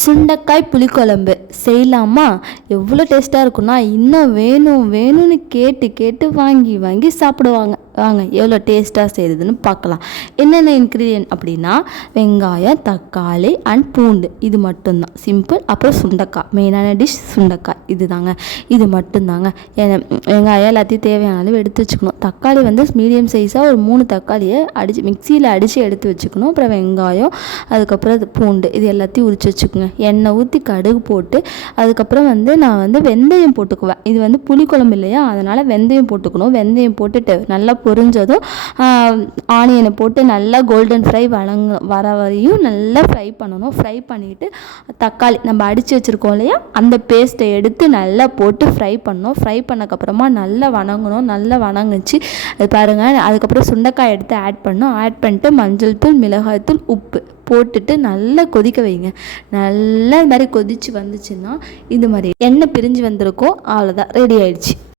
சுண்டைக்காய் புளிக்குழம்பு செய்யலாமா? எவ்வளோ டேஸ்ட்டாக இருக்குன்னா இன்னும் வேணும் வேணும்னு கேட்டு கேட்டு வாங்கி வாங்கி சாப்பிடுவாங்க. வாங்க எவ்வளோ டேஸ்ட்டாக செய்கிறதுன்னு பார்க்கலாம். என்னென்ன இன்க்ரீடியன்ட் அப்படின்னா, வெங்காயம், தக்காளி அண்ட் பூண்டு, இது மட்டும்தான் சிம்பிள். அப்புறம் சுண்டைக்காய், மெயினான டிஷ் சுண்டைக்காய், இது தாங்க. இது மட்டும்தாங்க. வெங்காயம் எல்லாத்தையும் தேவையான அளவு எடுத்து வச்சுக்கணும். தக்காளி வந்து மீடியம் சைஸாக ஒரு 3 தக்காளியை மிக்சியில் அடித்து எடுத்து வச்சுக்கணும். அப்புறம் வெங்காயம், அதுக்கப்புறம் பூண்டு, இது எல்லாத்தையும் உரித்து வச்சுக்கோங்க. எண்ணெய் ஊற்றி கடுகு போட்டு அதுக்கப்புறம் வந்து நான் வந்து வெந்தயம் போட்டுக்குவேன். இது வந்து புளிக்குழம்பு இல்லையா, அதனால் வெந்தயம் போட்டுக்கணும். வெந்தயம் போட்டுட்டு நல்லா பொரிஞ்சதும் ஆனியனை போட்டு நல்லா கோல்டன் ஃப்ரை வர வரையும் நல்லா ஃப்ரை பண்ணணும். ஃப்ரை பண்ணிவிட்டு தக்காளி நம்ம அடித்து வச்சுருக்கோம் இல்லையா, அந்த பேஸ்ட்டை எடுத்து நல்லா போட்டு ஃப்ரை பண்ணணும். ஃப்ரை பண்ணக்கப்புறமா நல்லா வணங்கணும். நல்லா வணங்குச்சு பாருங்கள். அதுக்கப்புறம் சுண்டைக்காய் எடுத்து ஆட் பண்ணணும். ஆட் பண்ணிட்டு மஞ்சள் தூள், மிளகாய் தூள், உப்பு போட்டுட்டு நல்லா கொதிக்க வைங்க. நல்லா இது மாதிரி கொதித்து வந்துச்சுன்னா இது மாதிரி எண்ணெய் பிரிஞ்சு வந்திருக்கும். அவ்வளோதான், ரெடி ஆயிடுச்சு.